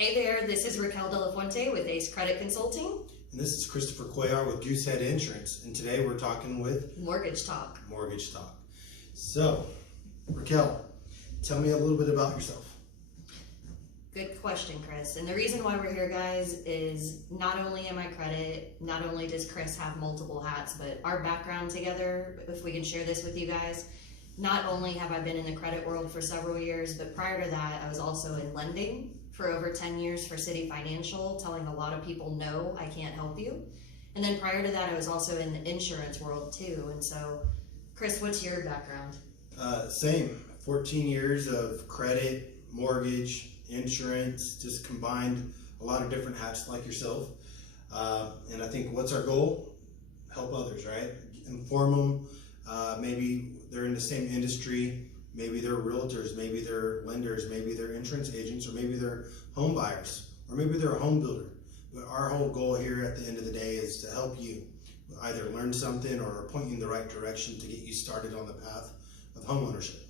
Hey there, this is Raquel de la Fuente with Ace Credit Consulting. And this is Christopher Cuellar with Goosehead Insurance. And today we're talking with Mortgage Talk. Mortgage Talk. So, Raquel, tell me a little bit about yourself. Good question, Chris. And the reason why we're here, guys, is not only am I credit, not only does Chris have multiple hats, but our background together, if we can share this with you guys, not only have I been in the credit world for several years, but prior to that, I was also in lending for over 10 years for City Financial, telling a lot of people, no, I can't help you. And then prior to that, I was also in the insurance world too. And so, Chris, what's your background? Same, 14 years of credit, mortgage, insurance, just combined a lot of different hats like yourself. And I think what's our goal? Help others, right? Inform them. Maybe they're in the same industry. Maybe they're realtors, maybe they're lenders, maybe they're insurance agents, or maybe they're home buyers, or maybe they're a home builder. But our whole goal here at the end of the day is to help you either learn something or point you in the right direction to get you started on the path of homeownership.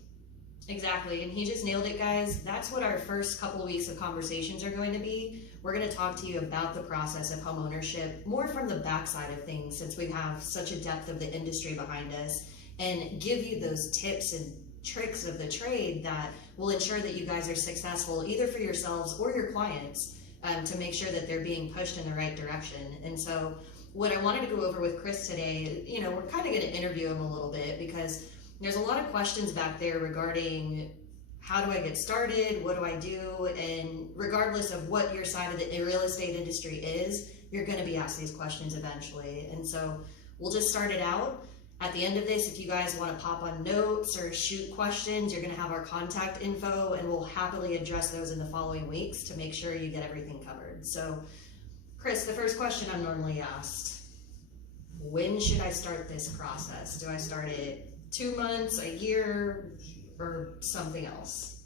Exactly, and he just nailed it, guys. That's what our first couple of weeks of conversations are going to be. We're going to talk to you about the process of homeownership, more from the backside of things, since we have such a depth of the industry behind us, and give you those tips and tricks of the trade that will ensure that you guys are successful either for yourselves or your clients, to make sure that they're being pushed in the right direction. And so what I wanted to go over with Chris today, we're kind of going to interview him a little bit because there's a lot of questions back there regarding how do I get started, what do I do, and regardless of what your side of the real estate industry is, you're going to be asked these questions eventually. And so we'll just start it out. At the end of this, if you guys want to pop on notes or shoot questions, you're going to have our contact info, and we'll happily address those in the following weeks to make sure you get everything covered. So, Chris, the first question I'm normally asked, when should I start this process? Do I start it 2 months, a year, or something else?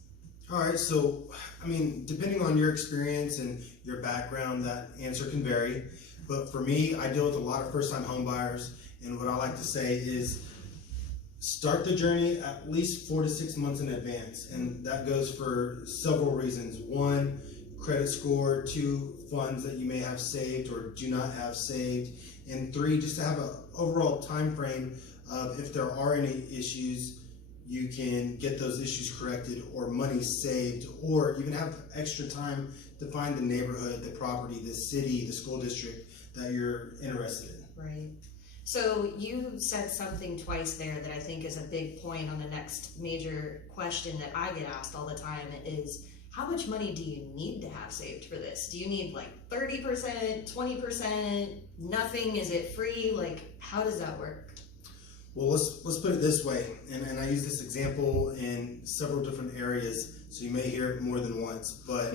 All right, so, depending on your experience and your background, that answer can vary. But for me, I deal with a lot of first-time home buyers. And what I like to say is start the journey at least 4 to 6 months in advance. And that goes for several reasons. 1, credit score. 2, funds that you may have saved or do not have saved. And 3, just to have an overall time frame of if there are any issues, you can get those issues corrected or money saved, or even have extra time to find the neighborhood, the property, the city, the school district that you're interested in. Right. So you said something twice there that I think is a big point on the next major question that I get asked all the time is, how much money do you need to have saved for this? Do you need like 30%, 20%, nothing? Is it free? Like, how does that work? Well, let's put it this way, and I use this example in several different areas, so you may hear it more than once, but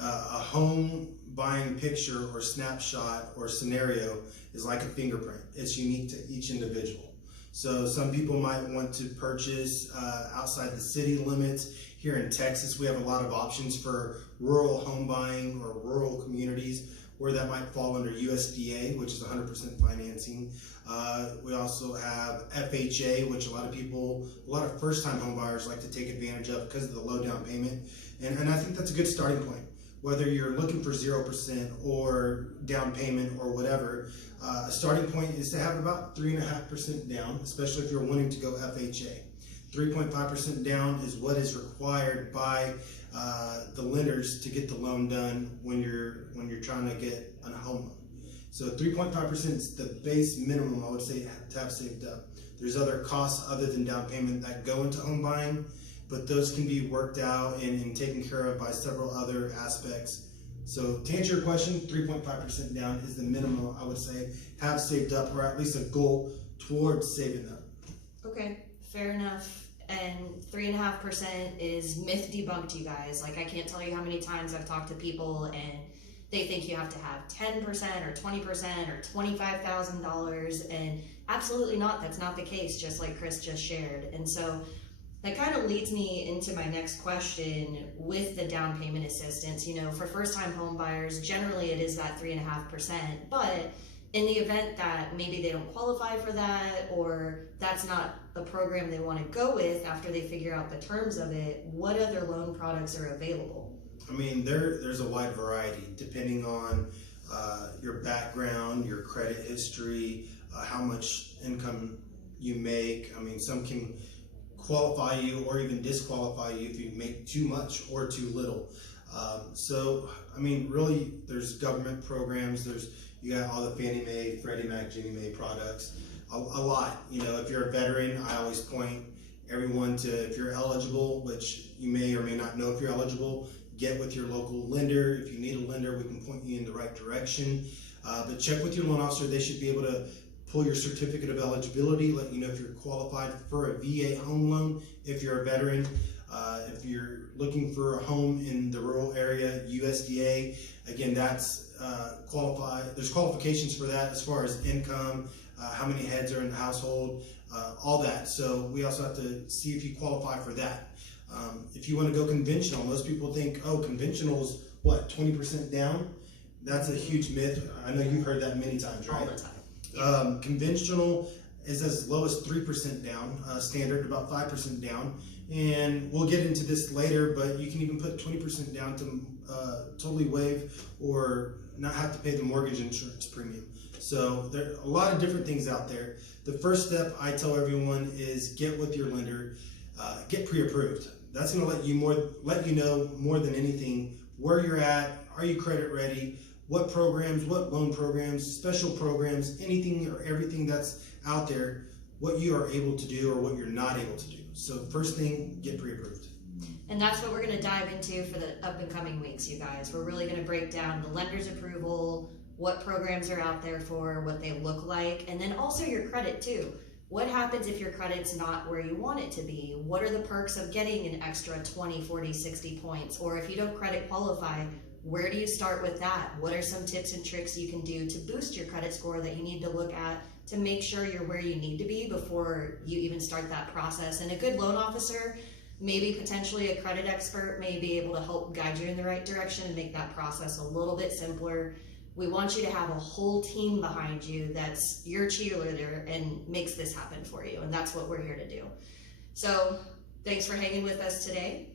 a home buying picture or snapshot or scenario is like a fingerprint. It's unique to each individual. So some people might want to purchase outside the city limits. Here in Texas, we have a lot of options for rural home buying or rural communities where that might fall under USDA, which is 100% financing. We also have FHA, which a lot of first-time home buyers like to take advantage of because of the low down payment. And I think that's a good starting point. Whether you're looking for 0% or down payment or whatever, a starting point is to have about 3.5% down, especially if you're wanting to go FHA. 3.5% down is what is required by the lenders to get the loan done when you're trying to get a home loan. So 3.5% is the base minimum I would say to have saved up. There's other costs other than down payment that go into home buying, but those can be worked out and taken care of by several other aspects. So to answer your question, 3.5% down is the minimum I would say have saved up, or at least a goal towards saving up. Okay, fair enough. And 3.5% is myth debunked, you guys. Like, I can't tell you how many times I've talked to people and they think you have to have 10% or 20% or $25,000, and absolutely not. That's not the case, just like Chris just shared. And so that kind of leads me into my next question with the down payment assistance. For first-time home buyers, generally it is that 3.5%, but in the event that maybe they don't qualify for that, or that's not a program they want to go with after they figure out the terms of it, what other loan products are available? I mean, there's a wide variety depending on your background, your credit history, how much income you make. I mean, some can qualify you or even disqualify you if you make too much or too little. So, I mean, really, there's government programs. You got all the Fannie Mae, Freddie Mac, Ginnie Mae products. A lot. You know, if you're a veteran, I always point everyone to, if you're eligible, which you may or may not know if you're eligible, get with your local lender. If you need a lender, we can point you in the right direction. But check with your loan officer. They should be able to pull your certificate of eligibility, let you know if you're qualified for a VA home loan, if you're a veteran. If you're looking for a home in the rural area, USDA, again, that's qualified. There's qualifications for that as far as income, how many heads are in the household, all that. So we also have to see if you qualify for that. If you want to go conventional, most people think, oh, conventional is what, 20% down? That's a huge myth. I know you've heard that many times, right? All the time. Yeah. Conventional is as low as 3% down, standard about 5% down. And we'll get into this later, but you can even put 20% down to totally waive or not have to pay the mortgage insurance premium. So there are a lot of different things out there. The first step I tell everyone is get with your lender, get pre-approved. That's going to let you know more than anything where you're at. Are you credit ready? What programs, what loan programs, special programs, anything or everything that's out there, what you are able to do or what you're not able to do. So first thing, get pre-approved. And that's what we're going to dive into for the up and coming weeks, you guys. We're really going to break down the lender's approval, what programs are out there for, what they look like, and then also your credit too. What happens if your credit's not where you want it to be? What are the perks of getting an extra 20, 40, 60 points? Or if you don't credit qualify, where do you start with that? What are some tips and tricks you can do to boost your credit score that you need to look at to make sure you're where you need to be before you even start that process? And a good loan officer, maybe potentially a credit expert, may be able to help guide you in the right direction and make that process a little bit simpler. We want you to have a whole team behind you that's your cheerleader and makes this happen for you. And that's what we're here to do. So thanks for hanging with us today.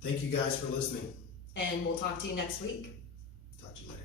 Thank you guys for listening. And we'll talk to you next week. Talk to you later.